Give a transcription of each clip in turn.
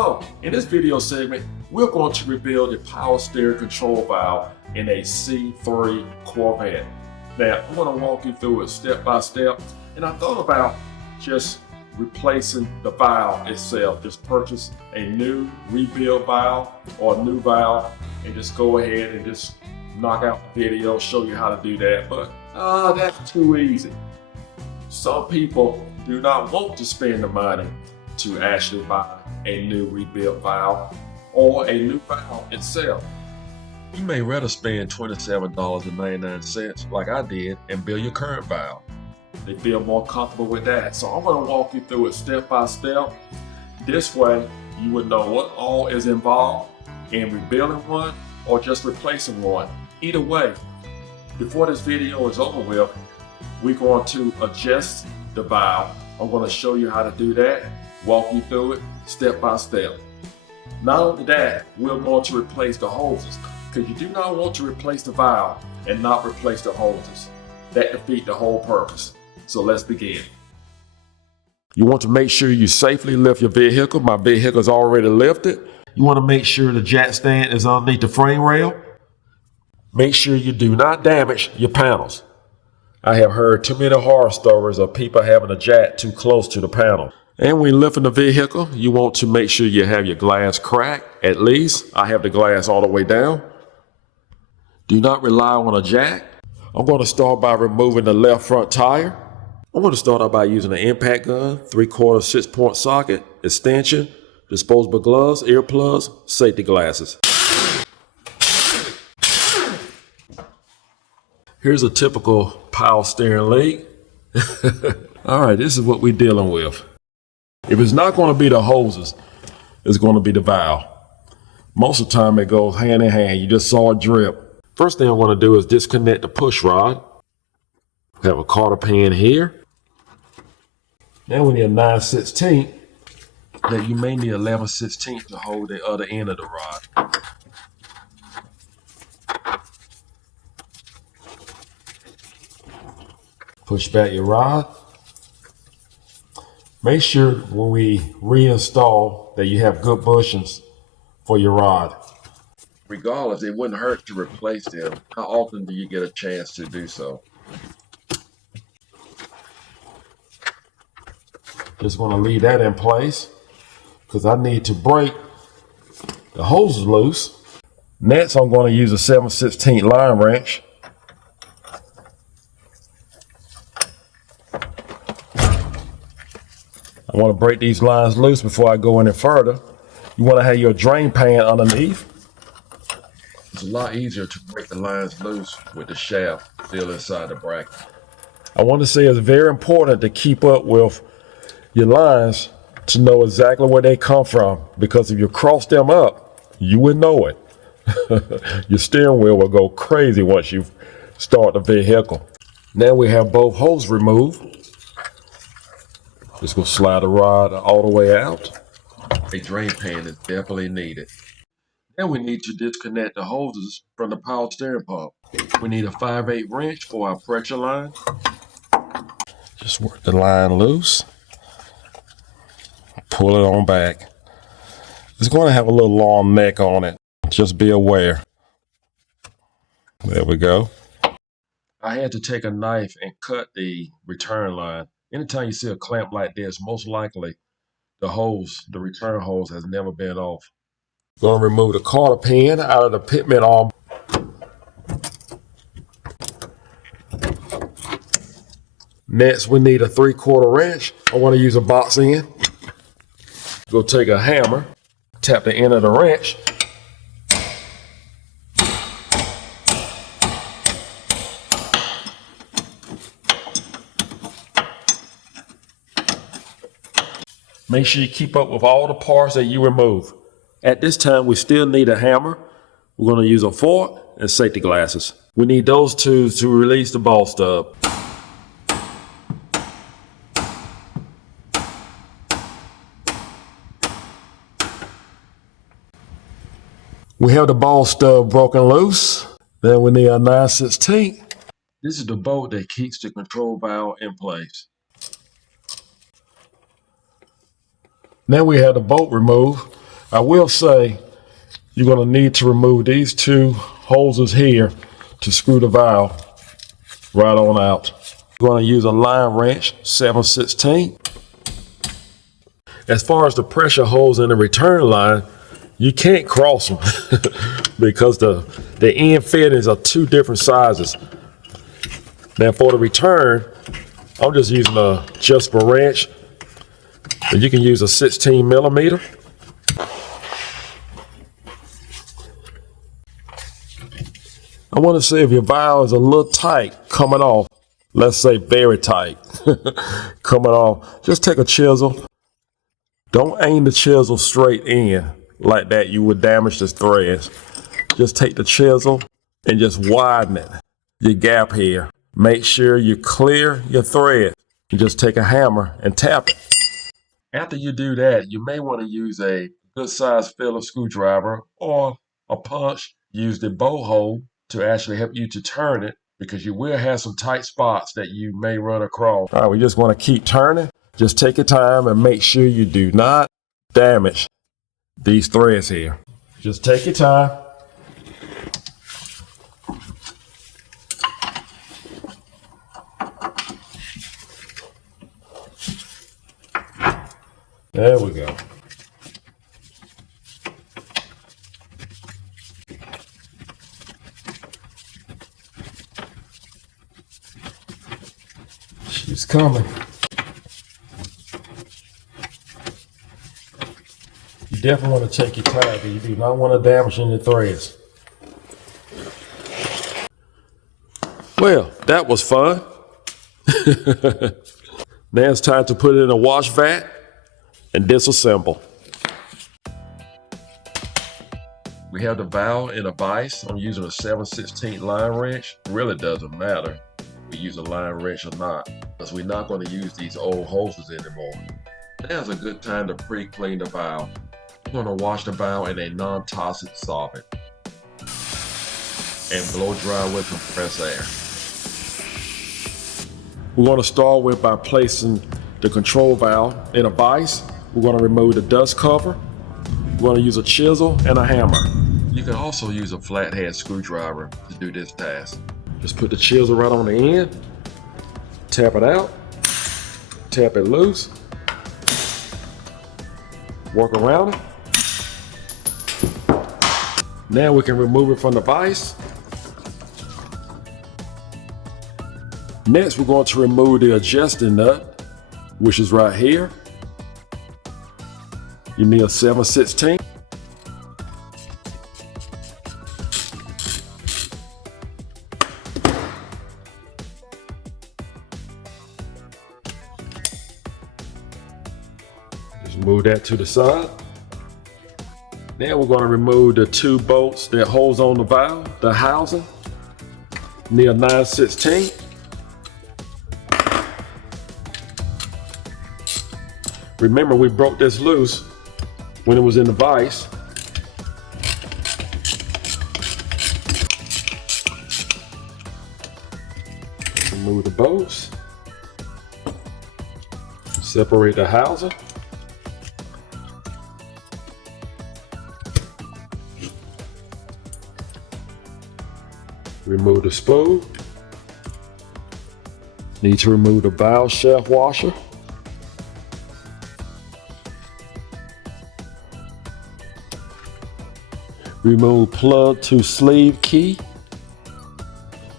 Hello, in this video segment, we're going to rebuild the power steering control valve in a C3 Corvette. Now, I'm going to walk you through it step by step, and I thought about just replacing the valve itself. Just purchase a new rebuild valve or a new valve and just go ahead and just knock out the video, show you how to do that, but that's too easy. Some people do not want to spend the money to actually buy a new rebuilt valve or a new valve itself. You may rather spend $27.99 like I did and build your current valve. They feel more comfortable with that. So I'm going to walk you through it step by step. This way you would know what all is involved in rebuilding one or just replacing one. Either way, before this video is over with, we're going to adjust the valve. I'm going to show you how to do that, walk you through it step by step. Not only that, we're going to replace the hoses, because you do not want to replace the valve and not replace the hoses. That defeats the whole purpose. So let's begin. You want to make sure you safely lift your vehicle. My vehicle is already lifted. You want to make sure the jack stand is underneath the frame rail. Make sure you do not damage your panels. I have heard too many horror stories of people having a jack too close to the panel. And when lifting the vehicle, you want to make sure you have your glass cracked. At least I have the glass all the way down. Do not rely on a jack. I'm going to start by removing the left front tire. I'm going to start out by using an impact gun, 3/4 6-point socket, extension, disposable gloves, earplugs, safety glasses. Here's a typical power steering leak. All right, this is what we're dealing with. If it's not going to be the hoses, it's going to be the valve. Most of the time it goes hand in hand. You just saw it drip. First thing I want to do is disconnect the push rod. We have a cotter pin here. Now we need a 9/16. That you may need 11/16 to hold the other end of the rod. Push back your rod. Make sure when we reinstall that you have good bushings for your rod. Regardless, it wouldn't hurt to replace them. How often do you get a chance to do so? Just going to leave that in place because I need to break the hoses loose. Next, I'm going to use a 7/16 line wrench. I want to break these lines loose before I go any further. You want to have your drain pan underneath. It's a lot easier to break the lines loose with the shaft still inside the bracket. I want to say it's very important to keep up with your lines to know exactly where they come from, because if you cross them up, you would know it. Your steering wheel will go crazy once you start the vehicle. Now we have both hoses removed. Just gonna slide the rod all the way out. A drain pan is definitely needed. Now we need to disconnect the hoses from the power steering pump. We need a 5/8 wrench for our pressure line. Just work the line loose. Pull it on back. It's going to have a little long neck on it. Just be aware. There we go. I had to take a knife and cut the return line. Anytime you see a clamp like this, most likely the return hose has never been off. Going to remove the cotter pin out of the pitman arm. Next, we need a 3/4 wrench. I want to use a box end. Go take a hammer, tap the end of the wrench. Make sure you keep up with all the parts that you remove. At this time, we still need a hammer. We're going to use a fork and safety glasses. We need those two to release the ball stub. We have the ball stub broken loose. Then we need a 9/16. This is the bolt that keeps the control valve in place. Now we have the bolt removed. I will say you're going to need to remove these two hoses here to screw the valve right on out. You're going to use a line wrench, 7/16. As far as the pressure holes in the return line, you can't cross them because the end fittings are two different sizes. Now for the return, I'm just using a adjustable wrench, but you can use a 16 millimeter. I want to see if your valve is a little tight coming off. Let's say very tight coming off. Just take a chisel. Don't aim the chisel straight in like that. You would damage the threads. Just take the chisel and just widen it, your gap here. Make sure you clear your thread. You just take a hammer and tap it. After you do that, you may want to use a good size Phillips screwdriver or a punch. Use the bow hole to actually help you to turn it, because you will have some tight spots that you may run across. All right, we just want to keep turning. Just take your time and make sure you do not damage these threads here. Just take your time. There we go. She's coming. You definitely want to take your time, but you do not want to damage any threads. Well, that was fun. Now it's time to put it in a wash vat and disassemble. We have the valve in a vise. I'm using a 7/16 line wrench. It really doesn't matter if we use a line wrench or not, because we're not going to use these old hoses anymore. Now's a good time to pre-clean the valve. I'm going to wash the valve in a non-toxic solvent and blow dry with compressed air. We're going to start with by placing the control valve in a vise. We're going to remove the dust cover. We're going to use a chisel and a hammer. You can also use a flathead screwdriver to do this task. Just put the chisel right on the end, tap it out, tap it loose, work around it. Now we can remove it from the vise. Next, we're going to remove the adjusting nut, which is right here. You need a 7/16. Just move that to the side. Now we're going to remove the two bolts that holds on the valve, the housing. Need a 9/16. Remember, we broke this loose when it was in the vise. Remove the bolts. Separate the housing. Remove the spool. Need to remove the valve shaft washer. Remove plug to sleeve key.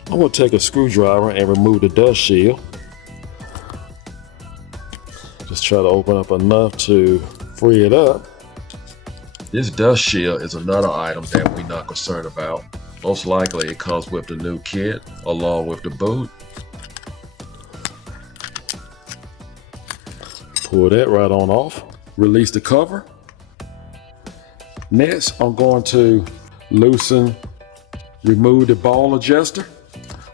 I'm going to take a screwdriver and remove the dust shield. Just try to open up enough to free it up. This dust shield is another item that we're not concerned about. Most likely it comes with the new kit along with the boot. Pull that right on off. Release the cover. Next, I'm going to remove the ball adjuster.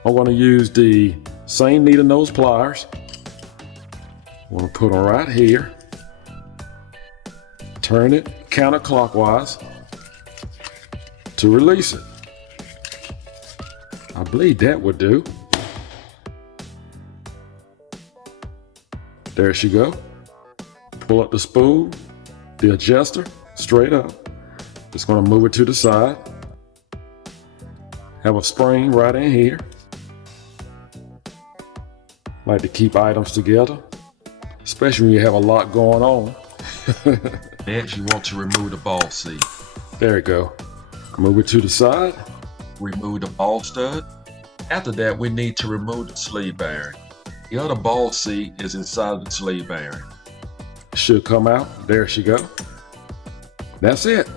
I'm going to use the same needle nose pliers. I'm going to put them right here. Turn it counterclockwise to release it. I believe that would do. There she go. Pull up the spool, the adjuster. straight up. Just gonna move it to the side. Have a spring right in here. Like to keep items together, especially when you have a lot going on. Next, you want to remove the ball seat. There you go. Move it to the side. Remove the ball stud. After that, we need to remove the sleeve bearing. The other ball seat is inside of the sleeve bearing. Should come out. There she go. That's it.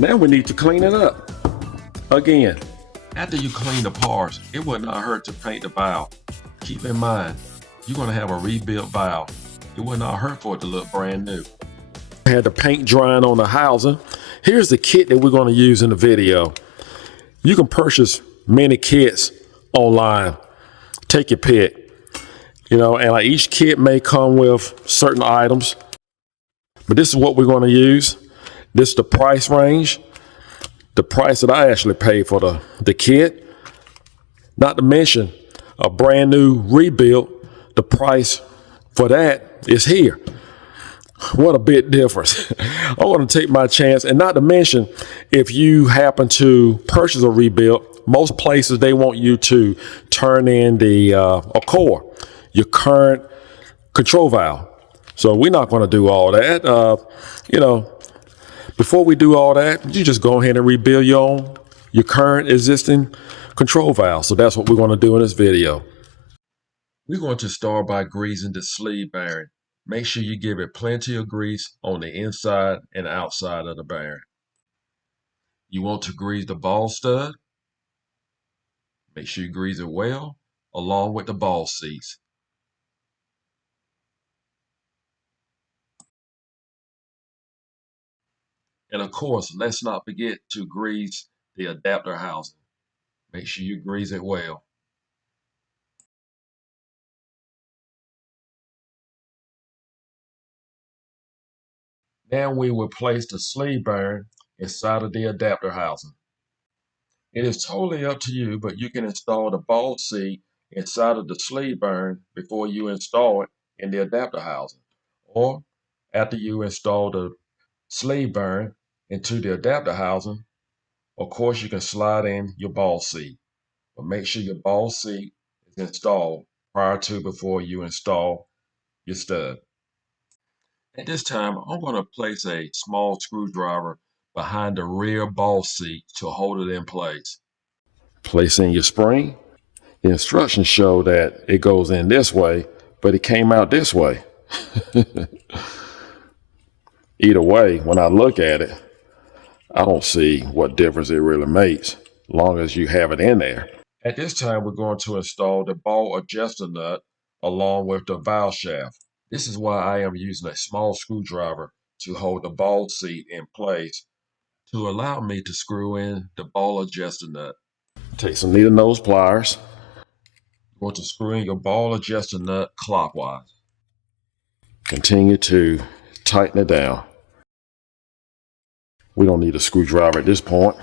Now we need to clean it up. Again. After you clean the parts, it would not hurt to paint the valve. Keep in mind, you're going to have a rebuilt valve. It would not hurt for it to look brand new. I had the paint drying on the housing. Here's the kit that we're going to use in the video. You can purchase many kits online. Take your pick. You know, and like each kit may come with certain items, but this is what we're going to use. This is the price range. The price that I actually paid for the kit. Not to mention a brand new rebuild. The price for that is here. What a big difference. I want to take my chance, and not to mention, if you happen to purchase a rebuild, most places they want you to turn in the a core, your current control valve. So we're not going to do all that. You know, before we do all that, you just go ahead and rebuild your current existing control valve. So that's what we're going to do in this video. We're going to start by greasing the sleeve bearing. Make sure you give it plenty of grease on the inside and outside of the bearing. You want to grease the ball stud. Make sure you grease it well, along with the ball seats. And of course, let's not forget to grease the adapter housing. Make sure you grease it well. Now we will place the sleeve bearing inside of the adapter housing. It is totally up to you, but you can install the ball seat inside of the sleeve bearing before you install it in the adapter housing. Or after you install the sleeve bearing into the adapter housing, of course you can slide in your ball seat. But make sure your ball seat is installed before you install your stud. At this time, I'm going to place a small screwdriver behind the rear ball seat to hold it in place. Place in your spring. The instructions show that it goes in this way, but it came out this way. Either way, when I look at it, I don't see what difference it really makes, as long as you have it in there. At this time, we're going to install the ball adjuster nut along with the valve shaft. This is why I am using a small screwdriver to hold the ball seat in place to allow me to screw in the ball adjuster nut. Take some needle nose pliers. You want to screw in your ball adjuster nut clockwise. Continue to tighten it down. We don't need a screwdriver at this point.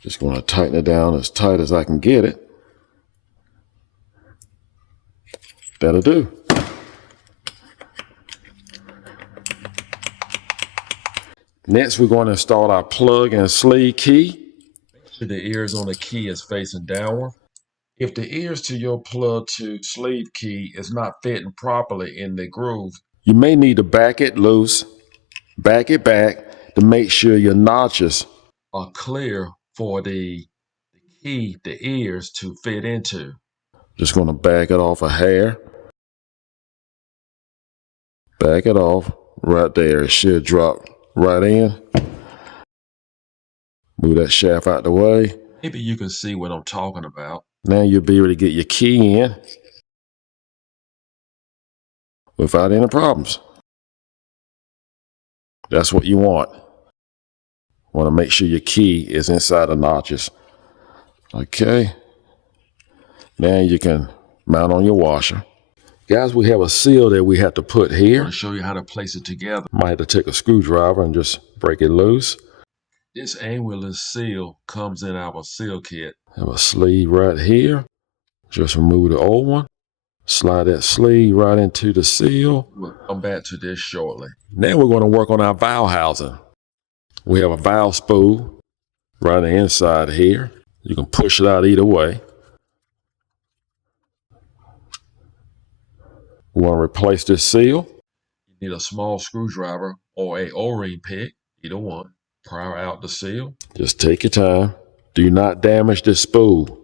Just going to tighten it down as tight as I can get it. That'll do. Next, we're going to install our plug and sleeve key. Make sure the ears on the key is facing downward. If the ears to your plug to sleeve key is not fitting properly in the groove, you may need to back it loose, back it back to make sure your notches are clear for the key, the ears to fit into. Just going to back it off a hair. Back it off right there. It should drop right in. Move that shaft out the way. Maybe you can see what I'm talking about. Now you'll be able to get your key in without any problems. That's what you want. Want to make sure your key is inside the notches. Okay. Now you can mount on your washer. Guys, we have a seal that we have to put here. I'm going to show you how to place it together. Might have to take a screwdriver and just break it loose. This angular seal comes in our seal kit. Have a sleeve right here. Just remove the old one. Slide that sleeve right into the seal. We'll come back to this shortly. Now we're going to work on our valve housing. We have a valve spool right on the inside here. You can push it out either way. We want to replace this seal. You need a small screwdriver or a O-ring pick, either one. Pry out the seal. Just take your time. Do not damage this spool.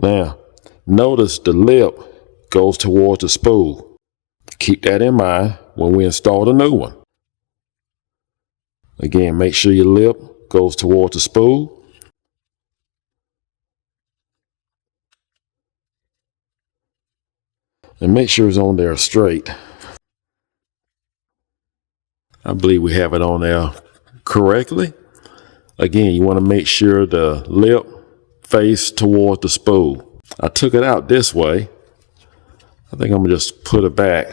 Now, notice the lip goes towards the spool. Keep that in mind when we install the new one. Again, make sure your lip goes towards the spool. And make sure it's on there straight. I believe we have it on there correctly. Again, you want to make sure the lip face toward the spool. I took it out this way. I think I'm going to just put it back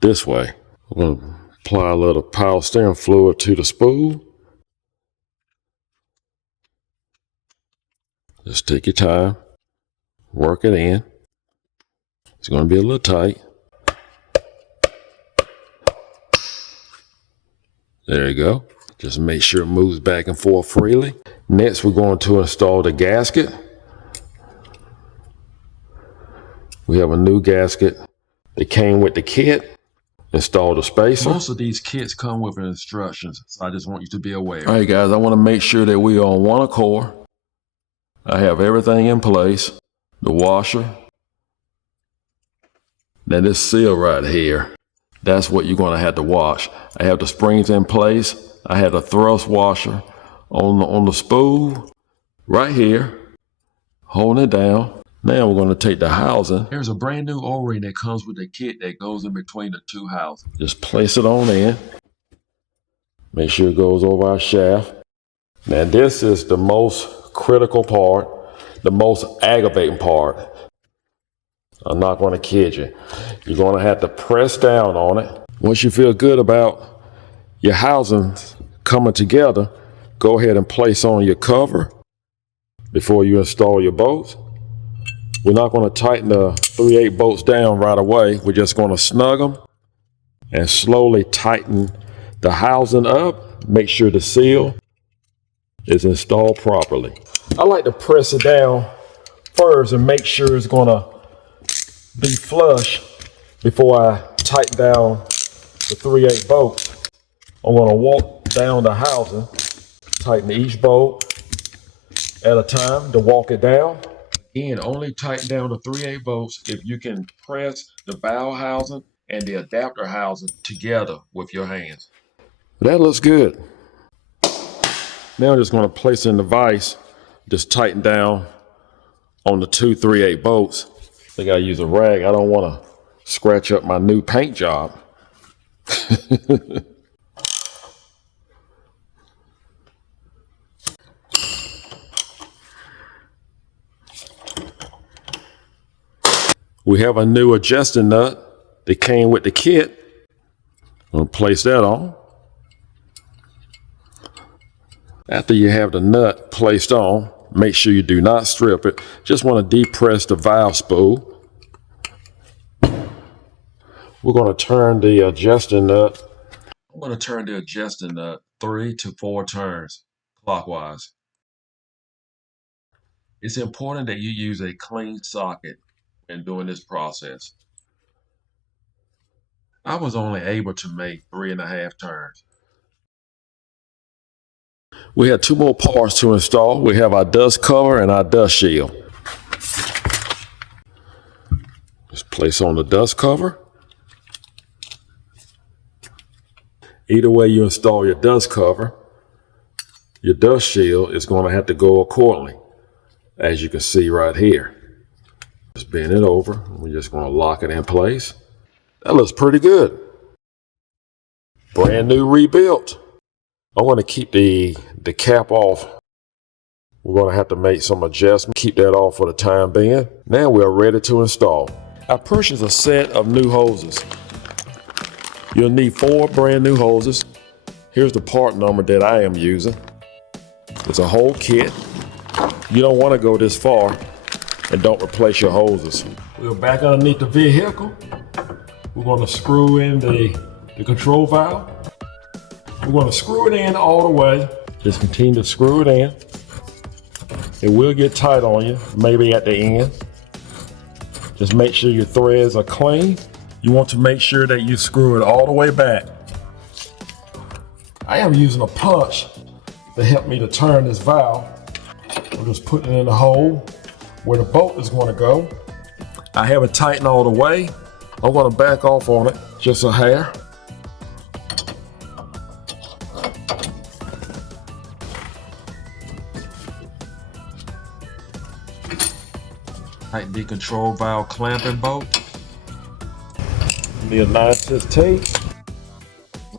this way. I'm going to apply a little power steering fluid to the spool. Just take your time. Work it in. It's going to be a little tight. There you go. Just make sure it moves back and forth freely. Next, we're going to install the gasket. We have a new gasket that came with the kit. Install the spacer. Most of these kits come with instructions, so I just want you to be aware. All right, guys, I want to make sure that we are on one accord. I have everything in place. The washer. Now this seal right here, that's what you're going to have to wash. I have the springs in place. I have the thrust washer on the spool right here, holding it down. Now we're going to take the housing. There's a brand new O-ring that comes with the kit that goes in between the two housings. Just place it on in. Make sure it goes over our shaft. Now this is the most critical part, the most aggravating part. I'm not going to kid you. You're going to have to press down on it. Once you feel good about your housings coming together, go ahead and place on your cover before you install your bolts. We're not going to tighten the 3/8 bolts down right away. We're just going to snug them and slowly tighten the housing up. Make sure the seal is installed properly. I like to press it down first and make sure it's going to be flush before I tighten down the 3/8 bolts. I'm going to walk down the housing, tighten each bolt at a time to walk it down. Again, only tighten down the 3/8 bolts if you can press the valve housing and the adapter housing together with your hands. That looks good. Now I'm just going to place in the vise, just tighten down on the two 3/8 bolts. I think I use a rag. I don't want to scratch up my new paint job. We have a new adjusting nut that came with the kit. I'm going to place that on. After you have the nut placed on, make sure you do not strip it. Just want to depress the valve spool. We're going to turn the adjusting nut. I'm going to turn the adjusting nut 3 to 4 turns clockwise. It's important that you use a clean socket when doing this process. I was only able to make 3.5 turns. We have 2 more parts to install. We have our dust cover and our dust shield. Just place on the dust cover. Either way you install your dust cover, your dust shield is going to have to go accordingly, as you can see right here. Just bend it over. We're just going to lock it in place. That looks pretty good. Brand new rebuilt. I want to keep the cap off. We're going to have to make some adjustments. Keep that off for the time being. Now we're ready to install. I purchased a set of new hoses. You'll need 4 brand new hoses. Here's the part number that I am using. It's a whole kit. You don't want to go this far and don't replace your hoses. We're back underneath the vehicle. We're going to screw in the control valve. We're going to screw it in all the way. Just continue to screw it in. It will get tight on you, maybe at the end. Just make sure your threads are clean. You want to make sure that you screw it all the way back. I am using a punch to help me to turn this valve. I'm just putting it in the hole where the bolt is going to go. I have it tightened all the way. I'm going to back off on it just a hair. Tighten the control valve clamping bolt. Need a 9/16.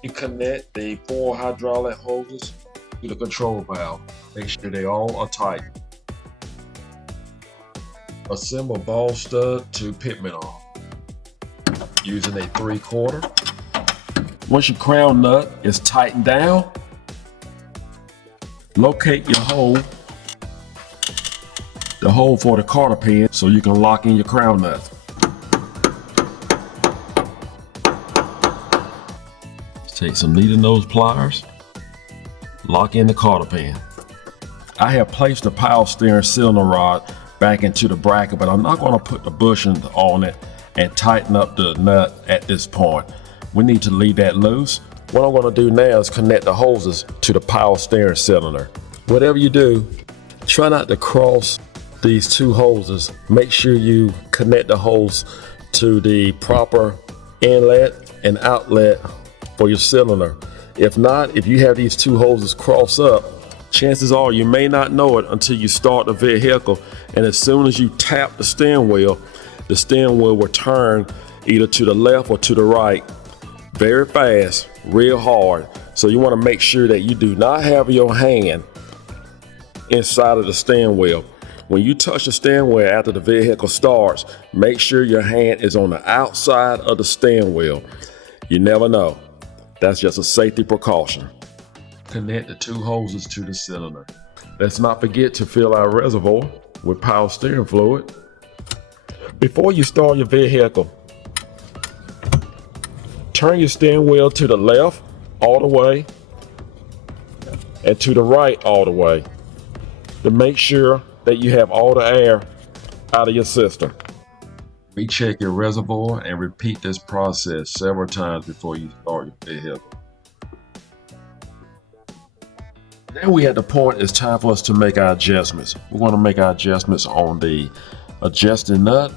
You connect the 4 hydraulic hoses to the control valve. Make sure they all are tight. Assemble ball stud to pitman arm using a 3/4. Once your crown nut is tightened down, locate your hole, the hole for the cotter pin, so you can lock in your crown nut. Take some needle nose pliers, lock in the cotter pin. I have placed the power steering cylinder rod back into the bracket, but I'm not going to put the bushings on it and tighten up the nut at this point. We need to leave that loose. What I'm going to do now is connect the hoses to the power steering cylinder. Whatever you do, try not to cross these two hoses. Make sure you connect the hose to the proper inlet and outlet for your cylinder. If not, if you have these two hoses cross up, chances are you may not know it until you start the vehicle, and as soon as you tap the steering wheel will turn either to the left or to the right very fast, real hard. So you want to make sure that you do not have your hand inside of the steering wheel. When you touch the steering wheel after the vehicle starts, make sure your hand is on the outside of the steering wheel. You never know. That's just a safety precaution. Connect the two hoses to the cylinder. Let's not forget to fill our reservoir with power steering fluid. Before you start your vehicle, turn your steering wheel to the left all the way and to the right all the way to make sure that you have all the air out of your system. Recheck your reservoir and repeat this process several times before you start your vehicle. Now we at the point it's time for us to make our adjustments. We're going to make our adjustments on the adjusting nut,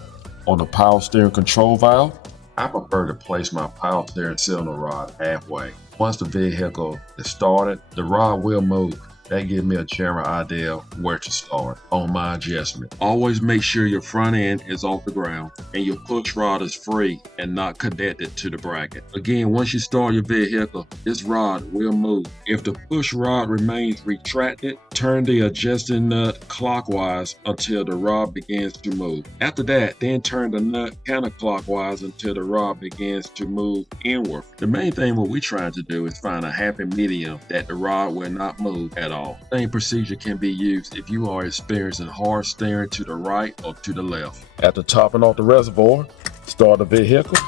on the power steering control valve. I prefer to place my power steering cylinder rod halfway. Once the vehicle is started, the rod will move. That gives me a general idea where to start on my adjustment. Always make sure your front end is off the ground and your push rod is free and not connected to the bracket. Again, once you start your vehicle, this rod will move. If the push rod remains retracted, turn the adjusting nut clockwise until the rod begins to move. After that, then turn the nut counterclockwise until the rod begins to move inward. The main thing what we're trying to do is find a happy medium that the rod will not move at all. Same procedure can be used if you are experiencing hard steering to the right or to the left. After topping off the reservoir, start the vehicle.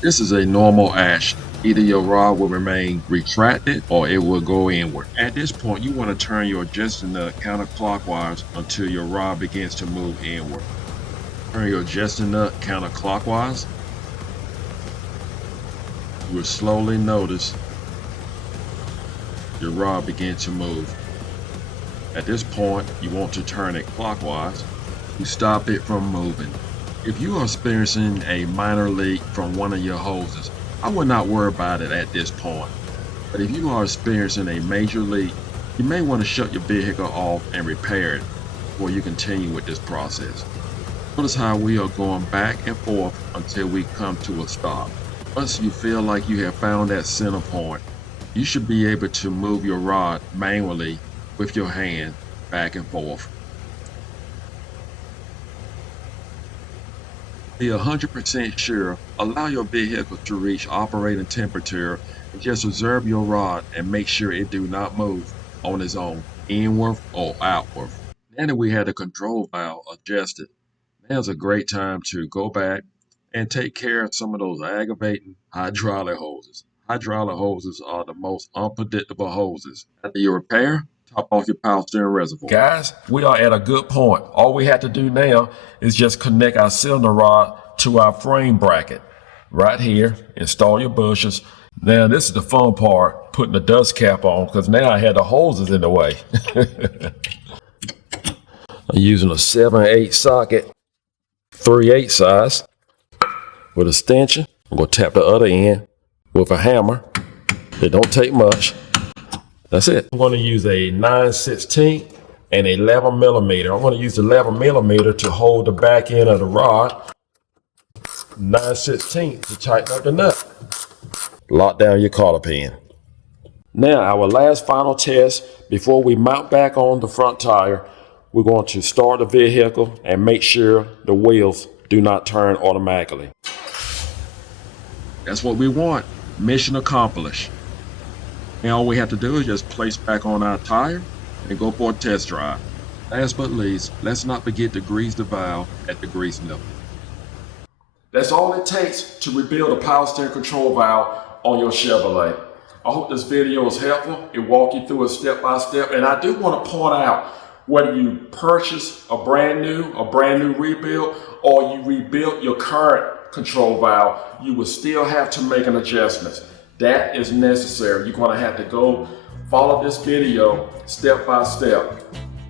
This is a normal action. Either your rod will remain retracted or it will go inward. At this point, you want to turn your adjusting nut counterclockwise until your rod begins to move inward. Turn your adjusting nut counterclockwise. You will slowly notice your rod begin to move. At this point, you want to turn it clockwise to stop it from moving. If you are experiencing a minor leak from one of your hoses, I would not worry about it at this point. But if you are experiencing a major leak, you may want to shut your vehicle off and repair it before you continue with this process. Notice how we are going back and forth until we come to a stop. Once you feel like you have found that center point, you should be able to move your rod manually with your hand back and forth. Be 100% sure, allow your vehicle to reach operating temperature and just observe your rod and make sure it do not move on its own. inward or outward. Now that we had the control valve adjusted, now's a great time to go back and take care of some of those aggravating hydraulic hoses. Hydraulic hoses are the most unpredictable hoses. After you repair, top off your power steering reservoir. Guys, we are at a good point. All we have to do now is just connect our cylinder rod to our frame bracket. Right here, install your bushings. Now this is the fun part, putting the dust cap on, because now I had the hoses in the way. I'm using a 7/8 socket, 3/8 size with a stanchion. I'm going to tap the other end with a hammer. It don't take much. That's it. I'm going to use a 9/16 and 11 millimeter. I'm going to use the 11 millimeter to hold the back end of the rod. 9/16 to tighten up the nut. Lock down your cotter pin. Now our last final test before we mount back on the front tire. We're going to start the vehicle and make sure the wheels do not turn automatically. That's what we want. Mission accomplished. Now all we have to do is just place back on our tire and go for a test drive. Last but least, let's not forget to grease the valve at the grease nipple. That's all it takes to rebuild a power steering control valve on your Chevrolet. I hope this video was helpful. It walked you through it step by step. And I do want to point out, whether you purchase a brand new rebuild, or you rebuild your current control valve, you will still have to make an adjustment. That is necessary. You're going to have to go follow this video step by step.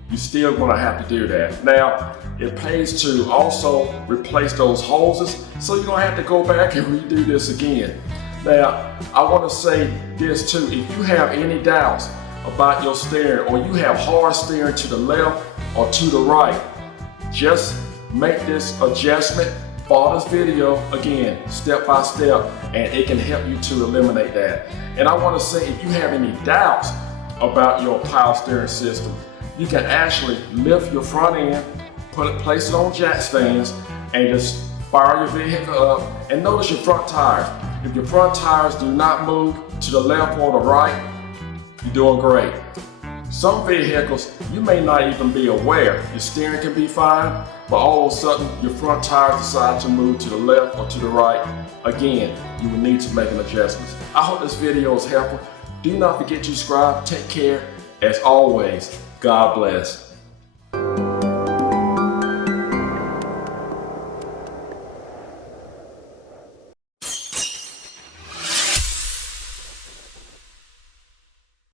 You're still going to have to do that. Now, it pays to also replace those hoses, so you don't have to go back and redo this again. Now, I want to say this too. If you have any doubts about your steering, or you have hard steering to the left or to the right, just make this adjustment. Follow this video again, step by step, and it can help you to eliminate that. And I want to say, if you have any doubts about your power steering system, you can actually lift your front end, place it on jack stands, and just fire your vehicle up. And notice your front tires. If your front tires do not move to the left or the right, you're doing great. Some vehicles, you may not even be aware. Your steering can be fine, but all of a sudden your front tires decide to move to the left or to the right. Again, you will need to make an adjustment. I hope this video is helpful. Do not forget to subscribe. Take care. As always, God bless.